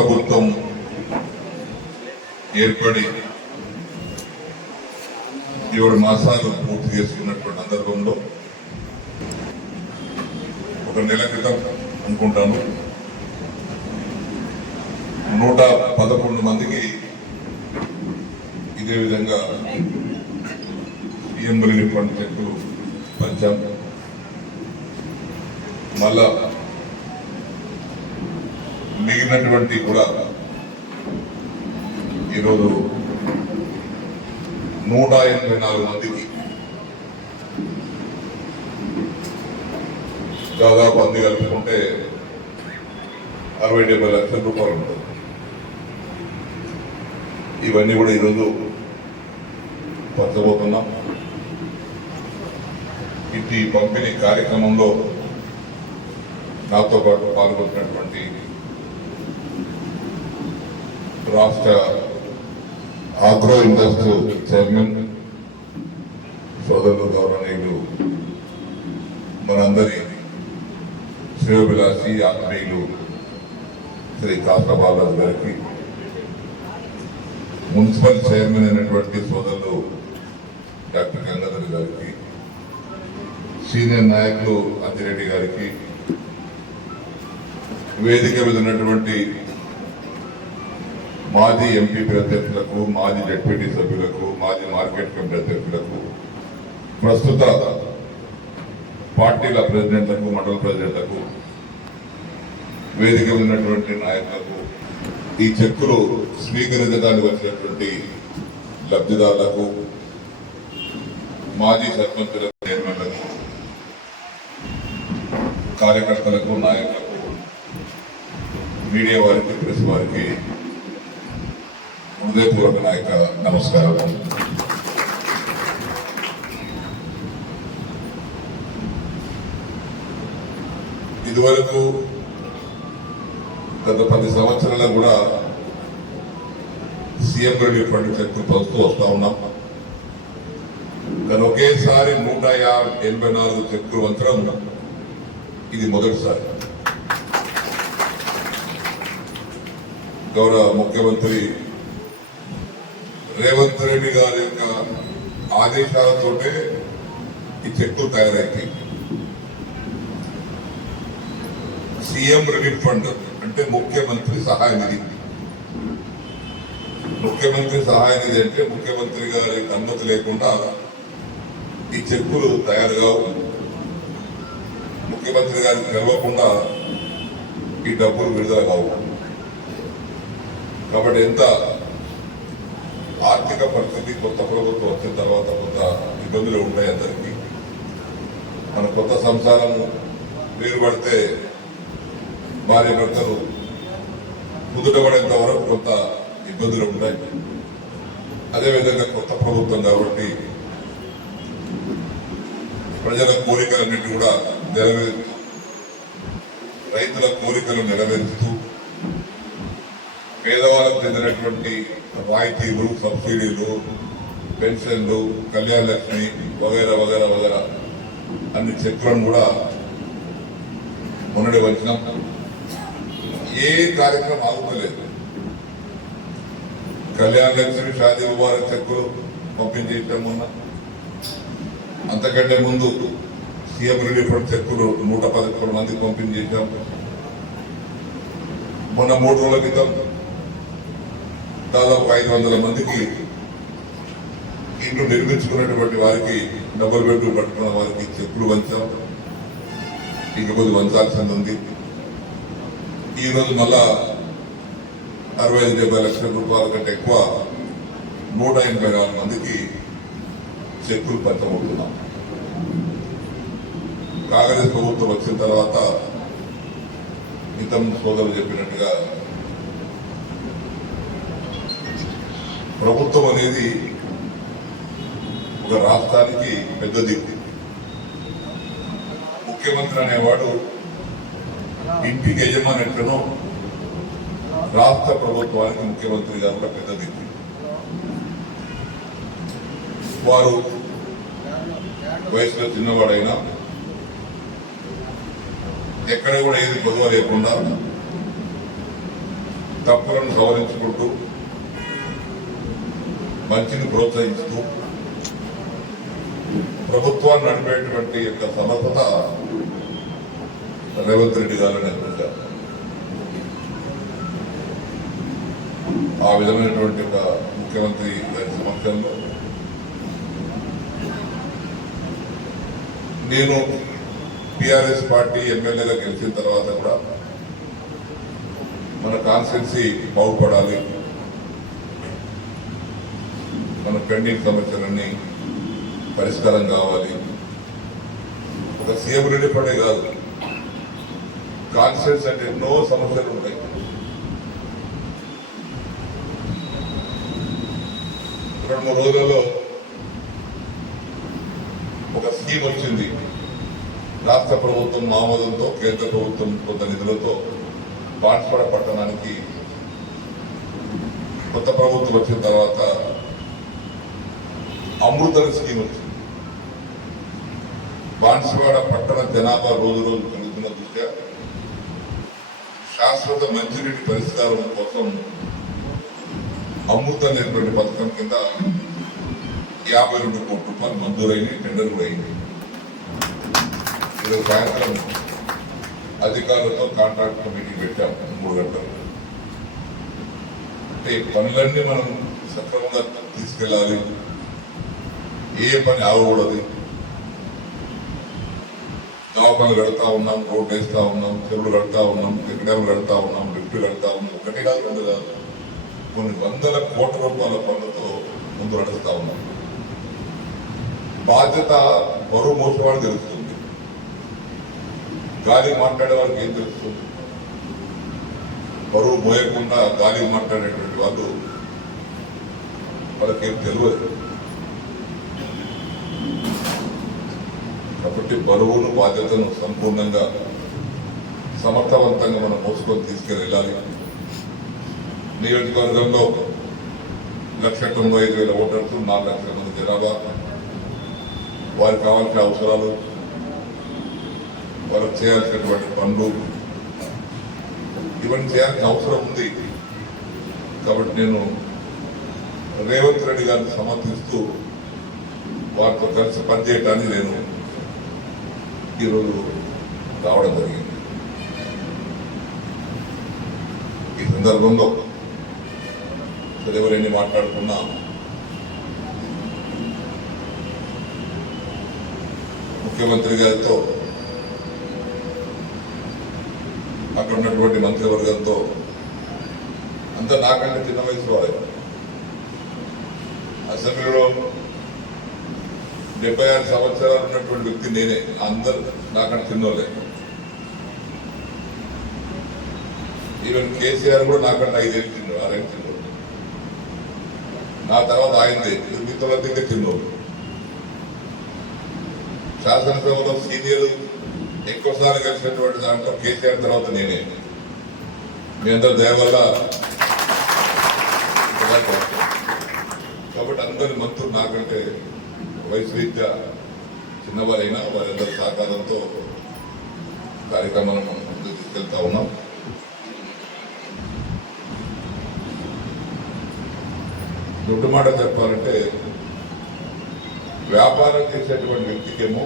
ప్రభుత్వం ఏర్పడి 7 మాసాలు పూర్తి చేసుకున్నటువంటి సందర్భంలో ఒక నెల క్రితం అనుకుంటాను 111 మందికి ఇదే విధంగా సీఎం రిలీఫ్ ఫండ్ చెక్కులు పంచాం. మళ్ళా మిగిలినటువంటి కూడా ఈరోజు 184 మందికి దాదాపు అంది కలుపుకుంటే 60-70 లక్షల రూపాయలు ఉంటుంది. ఇవన్నీ కూడా ఈరోజు పంచబోతున్నాం. ఇటు పంపిణీ కార్యక్రమంలో నాతో పాటు పాల్గొన్నటువంటి రాష్ట్ర ఆగ్రో ఇండస్ట్రీ చైర్మన్ సోదరులు గౌరవనీయులు మనందరి శ్రేయోభిలాషి ఆత్మీయులు శ్రీ కాస్త బాలరాజు గారికి, మున్సిపల్ చైర్మన్ అయినటువంటి సోదరులు డాక్టర్ గంగాధర్ గారికి, సీనియర్ నాయకులు అంజిరెడ్డి గారికి, వేదిక మీద ఉన్నటువంటి మాజీ ఎంపీపీ అధ్యక్షులకు, మాజీ జడ్పీటీ సభ్యులకు, మాజీ మార్కెట్ కమిటీ అధ్యక్షులకు, ప్రస్తుత పార్టీల ప్రెసిడెంట్లకు, మండల ప్రెసిడెంట్లకు, వేదిక మీద ఉన్నటువంటి నాయకులకు, ఈ చెక్కులు స్వీకరించడానికి వచ్చినటువంటి లబ్ధిదారులకు, మాజీ సర్పంచులకు, చైర్మన్లకు, కార్యకర్తలకు, నాయకులకు, మీడియా వారికి, ప్రెస్ వారికి హృదయపూర్వక నాయక నమస్కారాలు. ఇదివరకు గత 10 సంవత్సరాలు కూడా సీఎం రిలీఫ్ ఫండ్ చెక్కులు పంచుతూ వస్తా ఉన్నాం. కానీ ఒకేసారి 184 చెక్కులు వంచడం ఇది మొదటిసారి. గౌరవ ముఖ్యమంత్రి రేవంత్ రెడ్డి గారి యొక్క ఆదేశాలతోటే ఈ చెక్కులు తయారైంది. సీఎం రిలీఫ్ ఫండ్ అంటే ముఖ్యమంత్రి సహాయ నిధి. ముఖ్యమంత్రి సహాయ నిధి అంటే ముఖ్యమంత్రి గారి అనుమతి లేకుండా ఈ చెక్కులు తయారు కావు. ముఖ్యమంత్రి గారికి తెలవకుండా ఈ డబ్బులు విడుదల కావు. కాబట్టి ఎంత ఆర్థిక పరిస్థితి కొత్త ప్రభుత్వం వచ్చిన తర్వాత కొంత ఇబ్బందులు ఉంటాయి అందరికీ. మన కొత్త సంసారము వేరు పడితే భార్య భర్తలు కుదుటపడేంత వరకు కొంత ఇబ్బందులు ఉంటాయి. అదేవిధంగా కొత్త ప్రభుత్వం కాబట్టి ప్రజల కోరికలన్నింటి కూడా నెరవేరుతూ, రైతుల కోరికలు నెరవేరుస్తూ, పేదవాళ్ళకు చెందినటువంటి రాయితీలు, సబ్సిడీలు, పెన్షన్లు, కళ్యాణ లక్ష్మి వగైరా వగైరా వగైరా అన్ని చెక్కులను కూడా మొన్నటి వచ్చినాం. ఏ కార్యక్రమం ఆగుతలేదు. కళ్యాణ లక్ష్మి, షాదీ ముబారక్ చెక్కులు పంపించేయటం మొన్న. అంతకంటే ముందు సీఎం రిలీఫ్ ఫండ్ చెక్కులు 111 మందికి పంపించేసాం. మొన్న 3 రోజుల క్రితం దాదాపు 500 మందికి ఇంట్లో నిర్మించుకున్నటువంటి వారికి, డబుల్ బెడ్రూమ్ పట్టుకున్న వారికి చెక్కులు పంచాం. ఇంకా కొద్ది పంచాల్సింది ఉంది. ఈరోజు మళ్ళా 65-70 లక్షల రూపాయల కంటే ఎక్కువ 184 మందికి చెక్కులు పంచబోతున్నాం. కాంగ్రెస్ ప్రభుత్వం వచ్చిన తర్వాత ఇంతకు సోదరులు చెప్పినట్టుగా ప్రభుత్వం అనేది ఒక రాష్ట్రానికి పెద్ద దిక్కు. ముఖ్యమంత్రి అనేవాడు ఇంటికి యజమాని ఎట్లనో రాష్ట్ర ప్రభుత్వానికి ముఖ్యమంత్రి గారు పెద్ద దిక్కు. వారు వయసులో చిన్నవాడైనా ఎక్కడ కూడా ఏది గొడవ లేకుండా తప్పులను సవరించుకుంటూ మంచిని ప్రోత్సహిస్తూ ప్రభుత్వాన్ని నడిపేటువంటి యొక్క సమర్థత రేవంత్ రెడ్డి గారు నిర్మించారు. ఆ విధమైనటువంటి ఒక ముఖ్యమంత్రి గారి సమక్షంలో నేను టిఆర్ఎస్ పార్టీ ఎమ్మెల్యేగా గెలిచిన తర్వాత కూడా మన కాన్స్టిట్యున్సీ బాగుపడాలి, మన పెండింగ్ సమస్యలన్నీ పరిష్కారం కావాలి. ఒక సీఎం రెడ్డి పడే కాదు, కాన్స్టిట్యున్సీ అంటే ఎన్నో సమస్యలు ఉంటాయి. రెండు మూడు రోజులలో ఒక స్కీమ్ వచ్చింది. రాష్ట్ర ప్రభుత్వం ఆమోదంతో కేంద్ర ప్రభుత్వం కొంత నిధులతో బాన్స్వాడ పట్టణానికి కొత్త ప్రభుత్వం వచ్చిన తర్వాత అమృత స్కీమ్ వచ్చింది. బాన్స్వాడ పట్టణ జనాభా రోజు రోజు పెరుగుతున్న దృష్ట్యా శాశ్వత మంచినీటి పరిష్కారం కోసం అమృత అనేటువంటి పథకం కింద 52 కోట్ల రూపాయలు మంజూరైంది. టెండర్ కూడా అయింది. ఈరోజు సాయంత్రం అధికారులతో కాంట్రాక్ట్ మీటింగ్ పెట్టాం 3 గంటలు. అంటే పనులన్నీ మనం సక్రమంగా తీసుకెళ్ళాలి, ఏ పని ఆగకూడదు. దవాఖానలు కడతా ఉన్నాం, రోడ్డు వేస్తా ఉన్నాం, చెరువులు కడతా ఉన్నాం, ఎక్కడేమో కడతా ఉన్నాం, లిఫ్ట్లు కడతా ఉన్నాం. ఒకటి కాదు, రెండు కాదు, కొన్ని వందల కోట్ల రూపాయల పనులతో ముందు నడుస్తా ఉన్నాం. బాధ్యత బరువు మోసేవాడు తెలుస్తుంది, గాలి మాట్లాడే వారికి ఏం తెలుస్తుంది? బరువు మోయకుండా గాలి మాట్లాడేటువంటి వాళ్ళు వాళ్ళకేం తెలియదు. కాబట్టి బరువును బాధ్యతను సంపూర్ణంగా సమర్థవంతంగా మనం మోసుకొని తీసుకెళ్ళాలి. నియోజకవర్గంలో 1,95,000 ఓటర్లు, 4 లక్షల మంది జనాభా. వారికి కావాల్సిన అవసరాలు, వారికి చేయాల్సినటువంటి పనులు ఇవన్నీ చేయాల్సిన అవసరం ఉంది. కాబట్టి నేను రేవంత్ రెడ్డి గారిని సమర్థిస్తూ వారితో కలిసి పనిచేయటానికి నేను ఈరోజు రావడం జరిగింది. ఈ సందర్భంలో ఎవరైనా మాట్లాడుకున్నా ముఖ్యమంత్రి గారితో, అక్కడ ఉన్నటువంటి మంత్రివర్గంతో అంతా నాకంటే చిన్న వయసు వాడే. అసెంబ్లీలో 76 సంవత్సరాలు ఉన్నటువంటి వ్యక్తి నేనే, అందరు నాకంటే చిన్నోళ్ళే. ఈవెన్ కేసీఆర్ కూడా నాకంటే 5 ఏళ్ళు చిన్న, 6 ఏళ్ళు చిన్నోళ్ళు. నా తర్వాత ఆయనదే, మిగతా ఇంకా చిన్నోళ్ళు. శాసనసభలో సీనియర్ ఎక్కువసార్లు కలిసినటువంటి దాంట్లో కేసీఆర్ తర్వాత నేనే. మీ అందరి దయ వల్ల కాబట్టి అందరి మంత్రులు నాకంటే వయసు రీత్యా చిన్నవారైనా వారందరి సహకారంతో కార్యక్రమాలను మనం ముందుకు తీసుకెళ్తా ఉన్నాం. దొడ్డు మాట చెప్పాలంటే, వ్యాపారం చేసేటువంటి వ్యక్తికేమో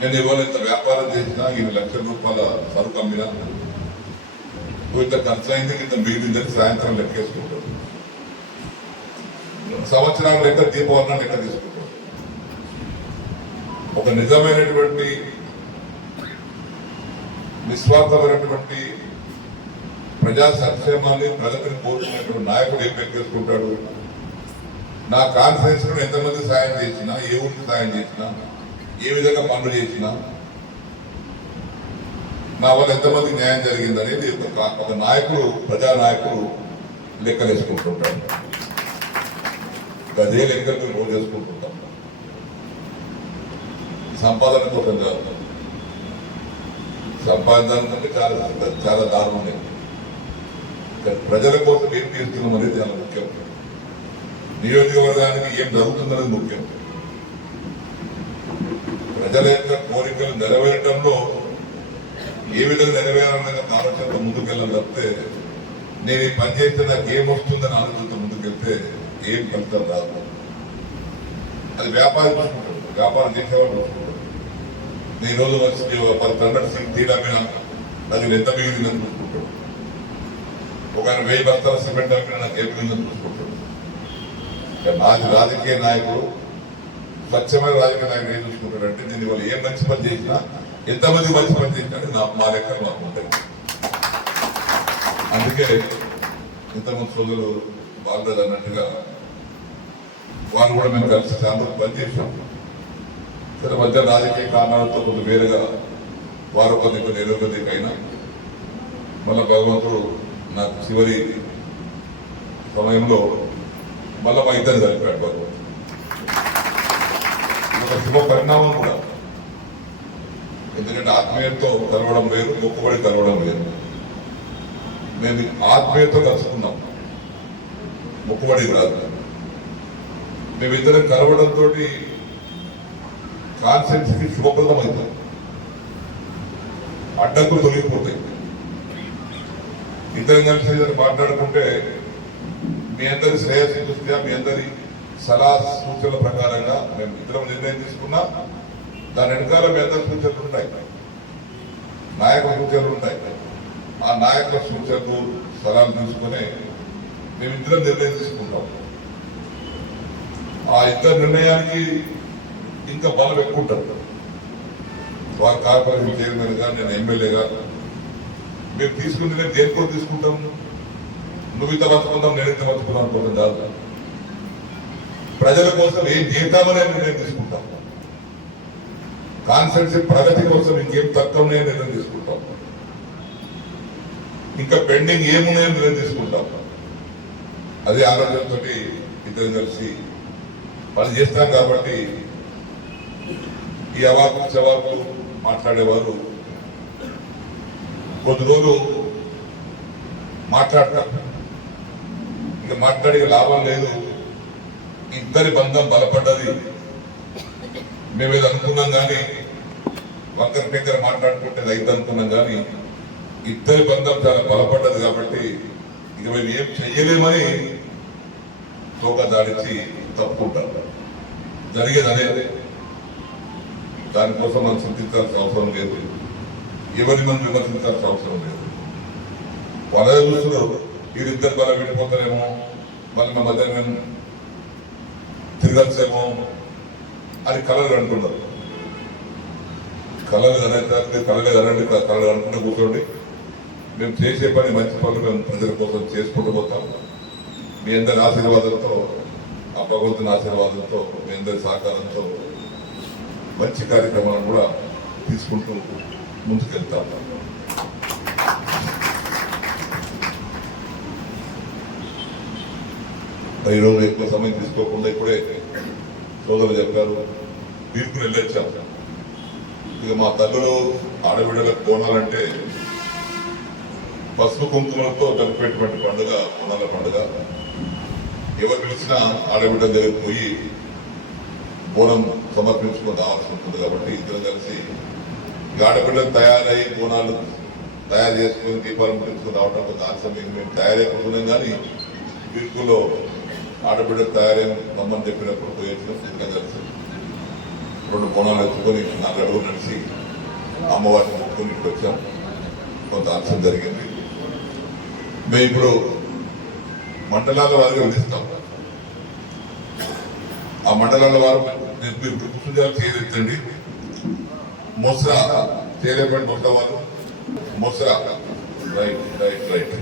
నేను ఇవాళ ఇంత వ్యాపారం చేసినా, 2 లక్షల రూపాయల సరుకు అమ్మినా, ఇంత ఖర్చు అయింది, ఇంత మిగిలిందని సాయంత్రం లెక్కేసుకుంటాడు. సంవత్సరాలు లెక్క, దీపవర్ణం లెక్క తీసుకుంటాడు. ఒక నిజమైనటువంటి నిస్వార్థమైనటువంటి ప్రజా సంక్షేమాన్ని, ప్రగతిని కోరుకునేటువంటి నాయకుడు ఏం లెక్కేసుకుంటాడు? నా కాన్ఫరెన్స్ ఎంతమంది సాయం చేసినా, ఏ ఊరికి సాయం చేసినా, ఏ విధంగా పనులు చేసినా, నా వల్ల ఎంతమందికి న్యాయం జరిగింది అనేది ఒక నాయకుడు, ప్రజానాయకుడు లెక్కలేసుకుంటుంటాడు. అదే లెక్కలు మేము రోజు చేసుకుంటుంటాం. సంపాదన కోసం కాదు, సంపాదించాలంటే చాలా దారుణం. ప్రజల కోసం ఏం చేస్తున్నాం అనేది చాలా ముఖ్యం. నియోజకవర్గానికి ఏం జరుగుతుందనేది ముఖ్యం. ప్రజల యొక్క కోరికలు నెరవేరటంలో ఏ విధంగా నెరవేరాలనే ఆలోచనతో ముందుకెళ్ళాలి తప్పితే నేను ఈ పని చేస్తే నాకు ఏం వస్తుందని ఆలోచనతో ముందుకెళ్తే ఏం ఫలితం రాదు. అది వ్యాపారం చూసుకుంటాడు, వ్యాపారం చేసేవాడు చూసుకుంటాడు. నేను ఈ రోజు వచ్చి 10 టన్నుల తీరా మీద నాకు ఎంత మిగిలిందని చూసుకుంటాడు. ఒక 1000 బస్తాల సిమెంట్ అమ్మిన నాకు ఏం మిగిలిందని చూసుకుంటాడు. నాది రాజకీయ నాయకుడు, స్వచ్ఛమైన రాజకీయ నాయకుడు ఏం చూసుకుంటాడంటే నేను ఇవాళ ఏం మంచి పని చేసినా, ఎంతమంది మంచి పని చేసినా మా లెక్కలు మాకు ఉంటాయి. అందుకే ఇంతమంది సోదరులు బాగుండదు అన్నట్టుగా వాళ్ళు కూడా మేము కలిసి చాలా పనిచేసాం. సరే మధ్య రాజకీయ కారణాలతో కొంత వేరుగా వారు కొద్దిగా నిరోగతికైనా మళ్ళా భగవంతుడు నాకు చివరి సమయంలో మళ్ళా మా ఇద్దరు కలిపాడు భగవంతుడు. ఒక శుభ పరిణామం కూడా. ఎందుకంటే ఆత్మీయతతో కలవడం వేరు, మొక్కుబడి కలవడం వేరు. మేము ఆత్మీయతతో కలుసుకున్నాం, మొక్కుబడి రాదు. మేమిద్దరం కలవడంతో కాన్సెన్స్కి శుభప్రదం అవుతాం, అడ్డంకులు తొలగిపోతాయి. ఇద్దరం కలిసి మాట్లాడుకుంటే మీ అందరి శ్రేయస్సు దృష్ట్యా, మీ అందరి సలహా సూచనల ప్రకారంగా మేము ఇద్దరం నిర్ణయం తీసుకున్నా. దాని వెనకాల మీ అందరి సూచనలు ఉంటాయి, నాయకుల సూచనలు ఉంటాయి. ఆ నాయకుల సూచనలు సలహాలు తీసుకుని మేమిద్దరం నిర్ణయం తీసుకుంటాం. ఆ ఇద్దరు నిర్ణయానికి ఇంకా బలం ఎక్కువ ఉంటుంది. వారి కార్పొరేషన్ చైర్మన్ గా, నేను ఎమ్మెల్యేగా మేము తీసుకుంటే నేను దేనికో తీసుకుంటాం. నువ్వు ఇంత బతుకుందాం, నేను ఇంత బతుకుందాం అనుకుంటాం కాదు. ప్రజల కోసం ఏం చేద్దామనే నిర్ణయం తీసుకుంటాం. కాన్స్టిట్యూన్సీ ప్రగతి కోసం ఇంకేం తక్కువ నిర్ణయం తీసుకుంటాం. ఇంకా పెండింగ్ ఏమున్నాయని నిర్ణయం తీసుకుంటాం. అదే ఆలోచనతో ఇద్దరు కలిసి వాళ్ళు చేస్తాం. కాబట్టి ఈ అవార్డు సవార్లు మాట్లాడేవారు కొద్ది రోజులు మాట్లాడతారు, ఇక మాట్లాడే లాభం లేదు. ఇద్దరి బంధం బలపడ్డది. మేమేదో అనుకున్నాం కానీ ఒకరి దగ్గర మాట్లాడుకుంటే రైతు అనుకున్నాం కానీ ఇద్దరి బంధం చాలా బలపడ్డది. కాబట్టి ఇక మేము ఏం చెయ్యలేమని తోక దాడిచి తప్పుకుంటారు. జరిగేది అదే. దానికోసం మనం చింతించాల్సిన అవసరం లేదు, ఎవరిని మనం విమర్శించాల్సిన అవసరం లేదు. వాళ్ళే చూస్తున్నారు వీరిద్దరు బలం విడిపోతారేమో, మళ్ళీ మా మధ్య మేము తిరగచ్చేమో అని కళలు అంటున్నారు. కళలు కనేది కళలే కనండి, కళలు అనుకుంటూ కూర్చోండి. మేము చేసే పని మంచి పనులు మేము ప్రజల కోసం చేసుకుంటూ పోతాం. మీ అందరి ఆశీర్వాదంతో, ఆ భగవంతుని ఆశీర్వాదంతో, మీ అందరి సహకారంతో మంచి కార్యక్రమాలను కూడా తీసుకుంటూ ముందుకెళ్తాం. ఈరోజు ఎక్కువ సమయం తీసుకోకుండా ఇప్పుడే సోదరులు చెప్పారు, వీరుకుని వెళ్ళొచ్చాం. ఇక మా తల్లులు ఆడబిడ్డలకు బోనాలంటే పసుపు కుంకుమలతో జరిపేటువంటి పండుగ బోనాల పండుగ. ఎవరు పిలిచినా ఆడబిడ్డల దగ్గరికి పోయి బోనం సమర్పించుకొని రావాల్సి ఉంటుంది. కాబట్టి ఇద్దరం కలిసి ఆడబిడ్డలు తయారై బోనాలు తయారు చేసుకుని దీపాలను ముట్టించుకుని రావడం కొంత ఆలస్యం. మేము తయారైపోతున్నాం కానీ వీరుకులో ఆడబిడ్డలు తయారైన మమ్మల్ని చెప్పినప్పుడు పోయేసినాం. ఇద్దరం కలిసి 2 బోనాలు ఎత్తుకొని 4 అడుగులు నడిచి అమ్మవారిని మొక్కుని ఇంటికి వచ్చాం. కొంత ఆలస్యం జరిగింది. మేము ఇప్పుడు మండలాల వారిగా విధిస్తాం. ఆ మండలాల వారు మీరు కూర్చుంటే చేయదండి. మొసరా చేయలేపండి, మొసరా వాళ్ళు మొసరా. Right right right